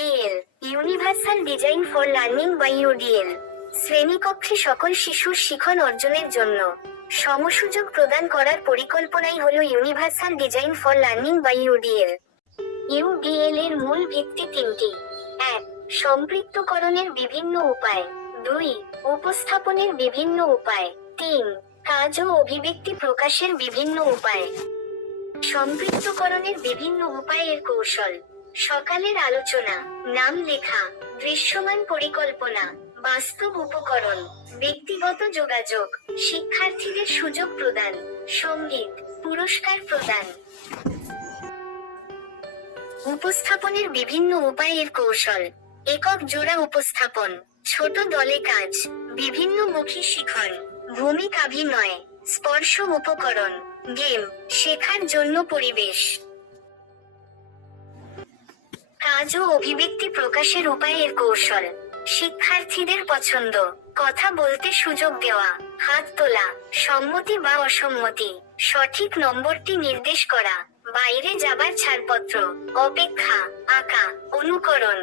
DL universal design for learning by UDL শ্রেণীকক্ষে সকল শিশুর শিখন অর্জনের জন্য সমসুযোগ প্রদান করার পরিকল্পনাই হলো universal design for learning by UDL. UDL এর মূল ভিত্তি তিনটি: 1. সম্পৃক্তকরণের বিভিন্ন উপায়, 2. উপস্থাপনের বিভিন্ন উপায়, 3. কাজ ও অভিব্যক্তি প্রকাশের বিভিন্ন উপায়। সম্পৃক্তকরণের বিভিন্ন উপায়ের কৌশল: সকালের আলোচনা, নাম লেখা, দৃশ্যমান পরিকল্পনা, বাস্তব উপকরণ, ব্যক্তিগত যোগাযোগ, শিক্ষার্থীদের সুযোগ প্রদান, সঙ্গীত, পুরস্কার প্রদান। উপস্থাপনের বিভিন্ন উপায়ের কৌশল: একক জোড়া উপস্থাপন, ছোট দলে কাজ, বিভিন্নমুখী শিখন, ভূমিকাভিনয়, স্পর্শ উপকরণ, গেম, শেখার জন্য পরিবেশ। কাজ ও অভিব্যক্তি প্রকাশের উপায়ের কৌশল: শিক্ষার্থীদের পছন্দ, কথা বলতে সুযোগ দেওয়া, হাত তোলা, সম্মতি বা অসম্মতি, সঠিক নম্বরটি নির্দেশ করা, বাইরে যাবার ছাড়পত্র, অপেক্ষা, আঁকা, অনুকরণ,